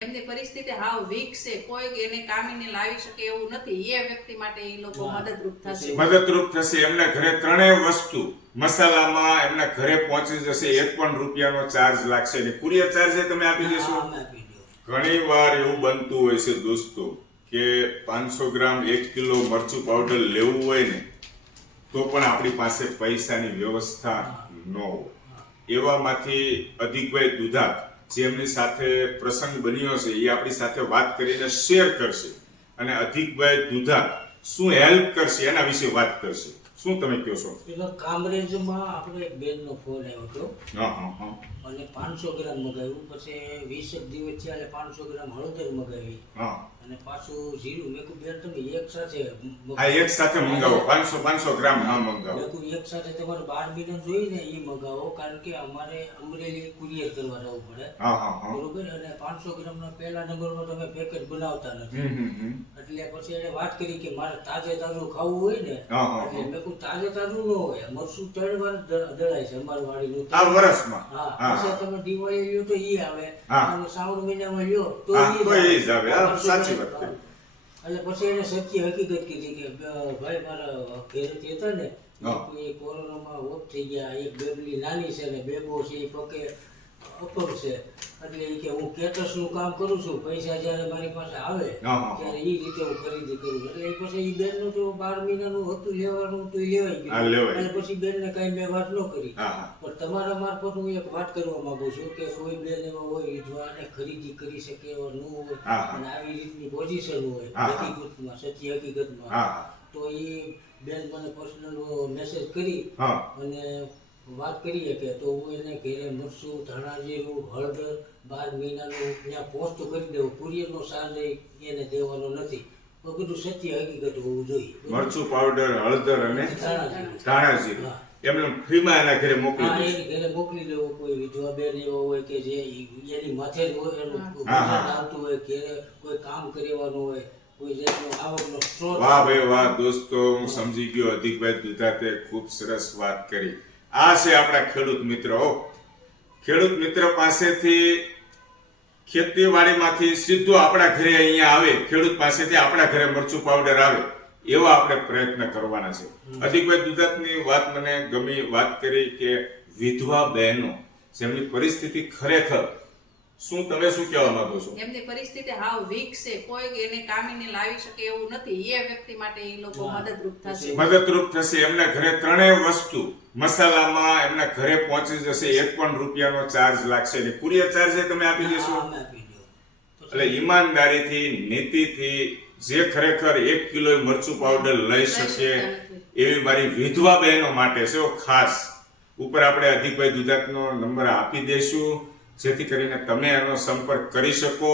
એમની પરિસ્થિતિ હાવ વીક છે, કોઈ એને કામીને લાવી શકે એવું નથી, એ વ્યક્તિ માટે એ લોકો મદદરૂપ થશે. એમના ઘરે ત્રણેય વસ્તુ મસાલામાં એમના ઘરે પહોંચી જશે. 1 પણ રૂપિયાનો ચાર્જ લાગશે નહીં. કુરિયર ચાર્જ તમે આપી દેશો. ઘણી વાર એવું બનતું હોય છે દોસ્તો કે 500 ગ્રામ 1 કિલો મરચું પાવડર લેવું હોય ને તો પણ આપણી પાસે પૈસાની વ્યવસ્થા ન હોય. એવામાંથી અધિકભાઈ દુધાત જેમની સાથે પ્રસંગ બન્યો છે એ આપણી સાથે વાત કરીને શેર કરશે અને અધિકભાઈ દુધાત શું હેલ્પ કરશે એના વિશે વાત કરશે. શું તમે કહો છો? એટલે કામરેજમાં આપણે એક બેનનો ફોન આવ્યો હતો અને 500 ગ્રામ મગાવ્યું. પછી 20 દિવસ થયા એટલે 500 ગ્રામ હળદર મગાવી અને પાછું જીરું. મેં કહ્યું બેન તમે એક સાથે મંગાવો. 500 ગ્રામ ના મંગાવો. મેં કહ્યું એક સાથે તમારે 12 મહિના જોઈએ ને એ મંગાવો, કારણ કે અમારે અમરેલી કુરિયર કરવા જવું પડે. બરોબર. અને 500 ગ્રામના પહેલા નંબરમાં તમે પેકેટ બનાવતા નથી. એટલે પછી એને વાત કરી કે મારે તાજે તાજું ખાવું હોય ને, એટલે મેં કહ્યું તાજે તાજું ન હોય, મરચું 3 વાર દળાય છે અમારી વાડીનું આ વર્ષમાં. હા, પછી તમે દિવાળી લ્યો તો ઈ આવે અને શ્રાવણ મહિનામાં લ્યો તો ઈ જ આવે. સાચી વાત. એટલે પછી એને સચ્ચી હકીકત કીધી કે ભાઈ મારા ઘરેથી હતા ને એ કોરોનામાં ઓફ થઈ ગયા. એક બેબલી નાની છે ને બેબો છે એ પકે અપંગ છે. એટલે કે હું કેટર્સનું કામ કરું છું, પૈસા જ્યારે મારી પાસે આવે ત્યારે એ રીતે હું ખરીદી કરું. એટલે પછી એ બેનનું તો 12 મહિનાનું હતું લેવાનું તો એ લેવાઈ ગયું. અને પછી બેનને કઈ મેં વાત ન કરી. પણ તમારા મારફત હું એક વાત કરવા માંગુ છું કે કોઈ બેન એવા હોય વિધવા અને ખરીદી કરી શકે એવા ન હોય અને આવી રીતની પોઝિશન હોય હકીકતમાં, સચ્ચી હકીકતમાં, તો એ બેન મને પર્સનલ મેસેજ કરી અને વાત કરીએ કે તો હું એને ઘરે મરચું, ધાણા જીરું, હળદર 12 મહિનાનું ત્યાં પોસ્ટ કરી દઉં. કુરિયરનો ચાર્જ એને દેવાનો નથી. તો બધું સચ્ચી હકીકત હોવું જોઈએ. મરચું પાવડર, હળદર અને ધાણા જીરું એમને ફ્રીમાં એના ઘરે મોકલી દે. એની ઘરે મોકલી દેવું. કોઈ વિધવા બેન એવા હોય કે જે એની માથે જ હોય, એનું ગુજરાન આવતું હોય, ઘરે કોઈ કામ કરેવાનું હોય, કોઈ જાતનો આવકનો સ્ત્રોત. વાહ ભાઈ વાહ દોસ્તો, હું સમજી ગયો. અધિકભાઈ દુધાતે ખૂબ સરસ વાત કરી. આ છે આપણા ખેડૂત મિત્રો. ખેડૂત મિત્ર પાસેથી ખેતીવાડીમાંથી સીધું આપણા ઘરે અહીંયા આવે, ખેડૂત પાસેથી આપણા ઘરે મરચું પાવડર આવે, એવા આપણે પ્રયત્ન કરવાના છે. અધિકભાઈ દુધાતની વાત મને ગમી. વાત કરી કે વિધવા બહેનો જેમની પરિસ્થિતિ ખરેખર શું તમે શું કહેવા માંગો છો? એમની પરિસ્થિતિ હાવ વીક છે, કોઈ એને કામીને લાવી શકે એવું નથી, એ વ્યક્તિ માટે એ લોકો મદદરૂપ થશે. એમના ઘરે ત્રણેય વસ્તુ મસાલામાં એમના ઘરે પહોંચી જશે. 1 પણ રૂપિયાનો ચાર્જ લાગશે નહીં. કુરિયર ચાર્જ તમે આપી દેશો. એટલે ઈમાનદારીથી, નીતિથી જે ખરેખર 1 કિલો મરચું પાવડર લઈ શકે એવી મારી વિધવા બહેનો માટે છે ખાસ. ઉપર આપણે અધિકભાઈ દુધાતનો નંબર આપી દઈશું જેથી કરીને તમે એનો સંપર્ક કરી શકો.